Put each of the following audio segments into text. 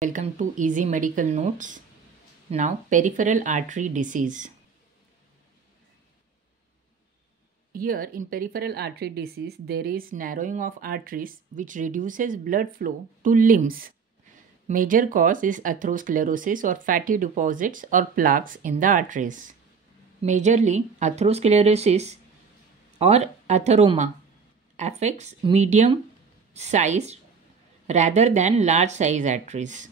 Welcome to Easy Medical Notes. Now, peripheral artery disease. Here, in peripheral artery disease, there is narrowing of arteries which reduces blood flow to limbs. Major cause is atherosclerosis or fatty deposits or plaques in the arteries. Majorly, atherosclerosis or atheroma affects medium sized rather than large size arteries.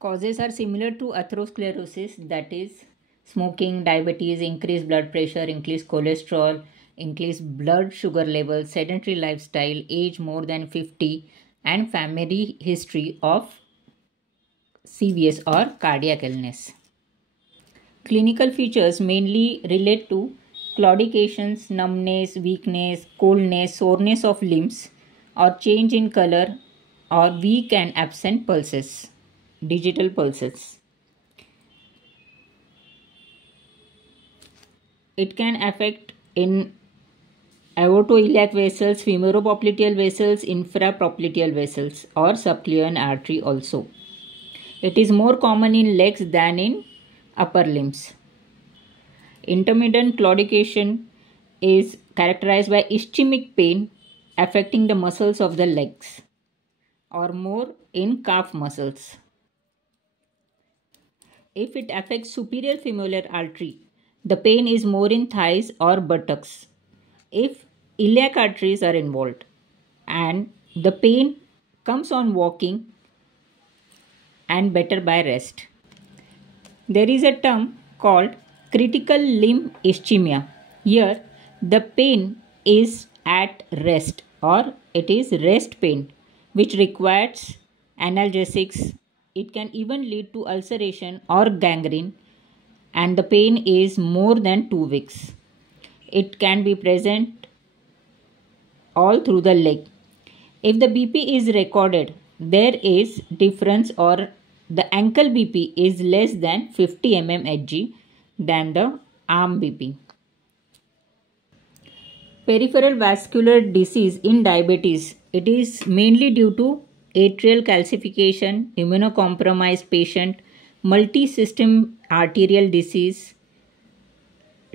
Causes are similar to atherosclerosis, that is smoking, diabetes, increased blood pressure, increased cholesterol, increased blood sugar level, sedentary lifestyle, age more than 50 and family history of CVS or cardiac illness. Clinical features mainly relate to claudications, numbness, weakness, coldness, soreness of limbs or change in color or weak and absent pulses, digital pulses. It can affect in aortoiliac vessels, femoropopliteal vessels, infrapopliteal vessels or subclavian artery also. It is more common in legs than in upper limbs. Intermittent claudication is characterized by ischemic pain affecting the muscles of the legs or more in calf muscles. If it affects superior femoral artery, the pain is more in thighs or buttocks. If iliac arteries are involved and the pain comes on walking and better by rest. There is a term called critical limb ischemia. Here the pain is at rest or it is rest pain which requires analgesics. It can even lead to ulceration or gangrene and the pain is more than 2 weeks. It can be present all through the leg. If the BP is recorded, there is difference or the ankle BP is less than 50 mmHg than the arm BP. Peripheral vascular disease in diabetes. It is mainly due to atrial calcification, immunocompromised patient, multi-system arterial disease,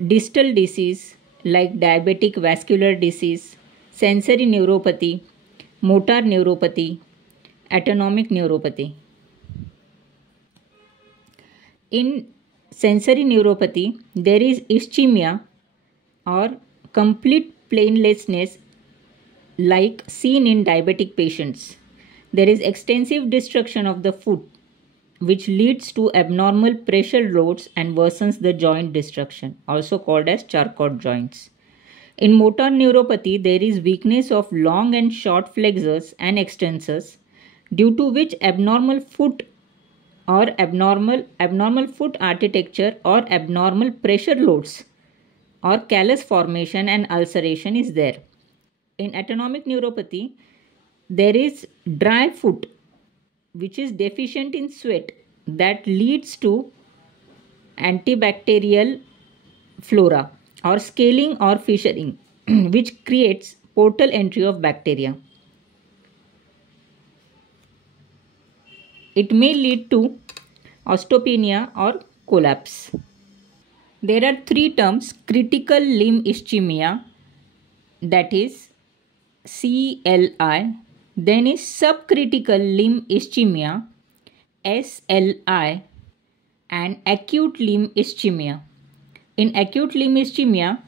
distal disease like diabetic vascular disease, sensory neuropathy, motor neuropathy, autonomic neuropathy. In sensory neuropathy, there is ischemia or complete painlessness like seen in diabetic patients. There is extensive destruction of the foot which leads to abnormal pressure loads and worsens the joint destruction, also called as Charcot joints. In motor neuropathy, there is weakness of long and short flexors and extensors due to which abnormal foot or abnormal foot architecture or abnormal pressure loads or callus formation and ulceration is there. In autonomic neuropathy, there is dry foot which is deficient in sweat that leads to antibacterial flora or scaling or fissuring which creates portal entry of bacteria. It may lead to osteopenia or collapse. There are 3 terms: critical limb ischemia, that is CLI, then is subcritical limb ischemia, SLI, and acute limb ischemia. In acute limb ischemia,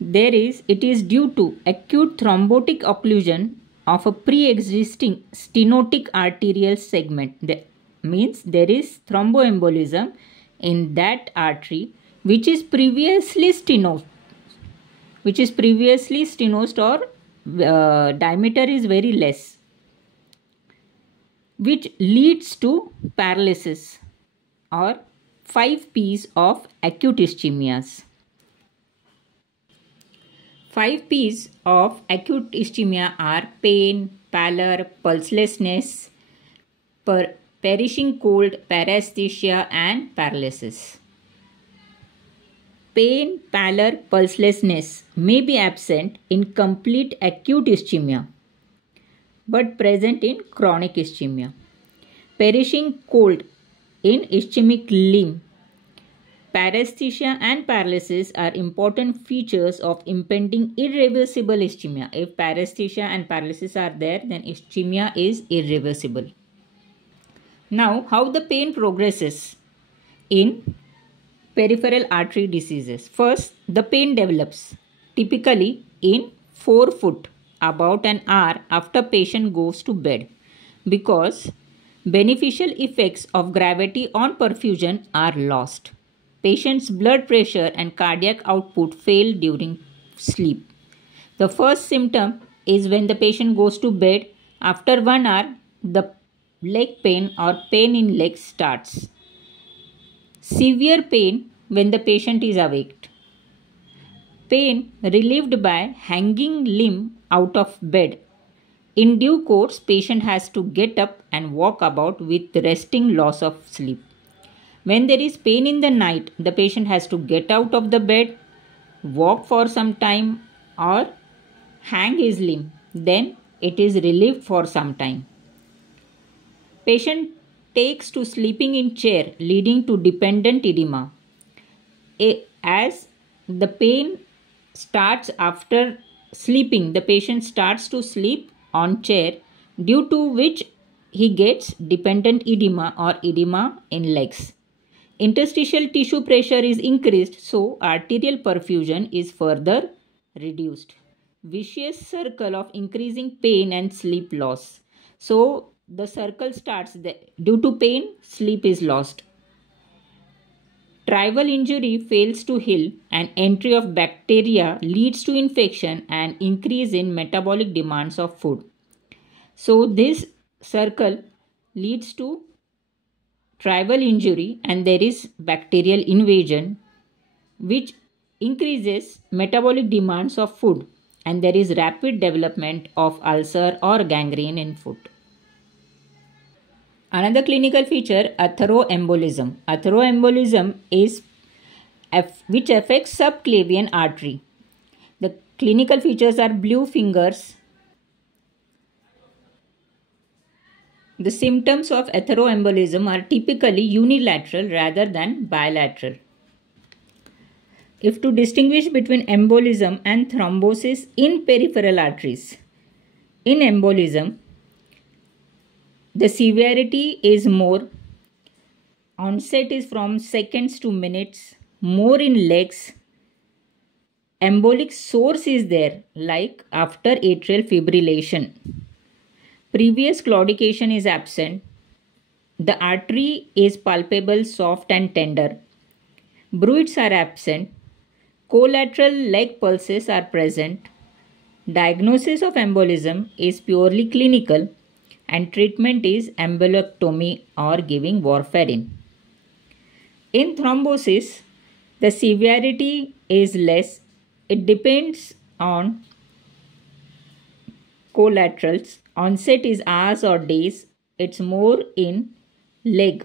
it is due to acute thrombotic occlusion of a pre-existing stenotic arterial segment. That means there is thromboembolism in that artery which is previously stenosed, or diameter is very less, which leads to paralysis or 5 P's of acute ischemias. 5 P's of acute ischemia are pain, pallor, pulselessness, perishing cold, paresthesia and paralysis. Pain, pallor, pulselessness may be absent in complete acute ischemia but present in chronic ischemia. perishing cold in ischemic limb. Paresthesia and paralysis are important features of impending irreversible ischemia. If paresthesia and paralysis are there, then ischemia is irreversible. Now, how the pain progresses in peripheral artery diseases. First, the pain develops typically in forefoot about an hour after patient goes to bed because beneficial effects of gravity on perfusion are lost. Patient's blood pressure and cardiac output fail during sleep. The first symptom is when the patient goes to bed. After 1 hour, the leg pain or pain in legs starts. Severe pain when the patient is awake. Pain relieved by hanging limb out of bed. In due course, patient has to get up and walk about with resting loss of sleep. When there is pain in the night, the patient has to get out of the bed, walk for some time or hang his limb. Then it is relieved for some time. Patient takes to sleeping in chair leading to dependent edema. As the pain starts after sleeping, the patient starts to sleep on chair, due to which he gets dependent edema or edema in legs. Interstitial tissue pressure is increased, so arterial perfusion is further reduced. Vicious circle of increasing pain and sleep loss. So the circle starts due to pain, sleep is lost. Tribal injury fails to heal and entry of bacteria leads to infection and increase in metabolic demands of food. So this circle leads to tribal injury and there is bacterial invasion which increases metabolic demands of food and there is rapid development of ulcer or gangrene in foot. Another clinical feature, atheroembolism. Atheroembolism is which affects subclavian artery. The clinical features are blue fingers. The symptoms of atheroembolism are typically unilateral rather than bilateral. If to distinguish between embolism and thrombosis in peripheral arteries, in embolism, the severity is more. Onset is from seconds to minutes. More in legs. Embolic source is there, like after atrial fibrillation. Previous claudication is absent. The artery is palpable, soft and tender. Bruits are absent. Collateral leg pulses are present. Diagnosis of embolism is purely clinical and treatment is embolectomy or giving warfarin. In thrombosis, the severity is less. It depends on collaterals. Onset is hours or days. It's more in leg.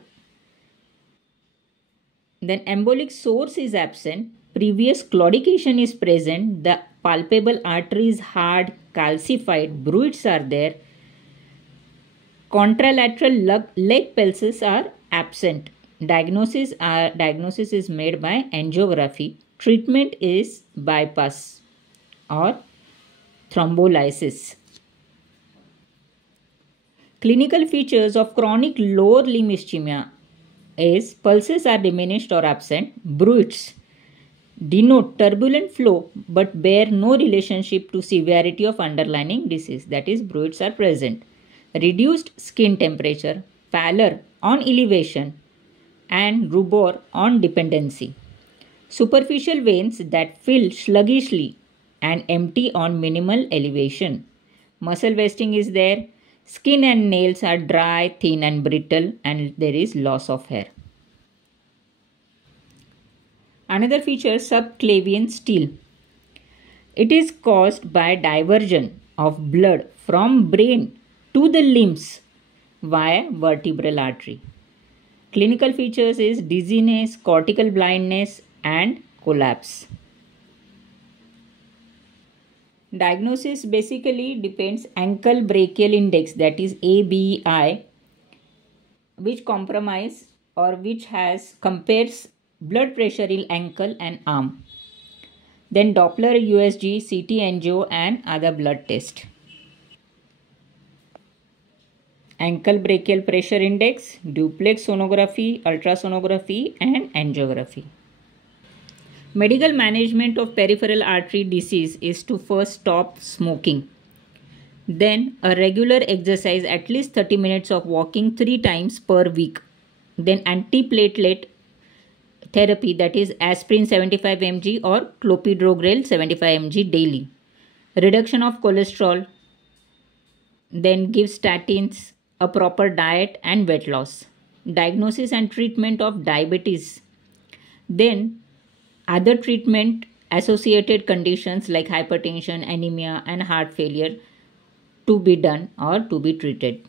Then embolic source is absent. Previous claudication is present. The palpable artery is hard, calcified. Bruits are there. Contralateral leg pulses are absent. Diagnosis is made by angiography. Treatment is bypass or thrombolysis. Clinical features of chronic lower limb ischemia is pulses are diminished or absent. Bruits denote turbulent flow but bear no relationship to severity of underlying disease, that is bruits are present. Reduced skin temperature, pallor on elevation and rubor on dependency. Superficial veins that fill sluggishly and empty on minimal elevation. Muscle wasting is there. Skin and nails are dry, thin and brittle and there is loss of hair. Another feature, subclavian stele. It is caused by diversion of blood from brain to the limbs via vertebral artery. Clinical features is dizziness, cortical blindness and collapse. Diagnosis basically depends ankle brachial index, that is ABI, which compromise or which has compares blood pressure in ankle and arm. Then Doppler USG, CT angio and other blood test. Ankle brachial pressure index, duplex sonography, ultrasonography and angiography. Medical management of peripheral artery disease is to first stop smoking. Then a regular exercise, at least 30 minutes of walking 3 times per week. Then antiplatelet therapy, that is aspirin 75 mg or clopidogrel 75 mg daily. Reduction of cholesterol. Then give statins, a proper diet and weight loss. Diagnosis and treatment of diabetes. Then other treatment associated conditions like hypertension, anemia and heart failure to be done or to be treated.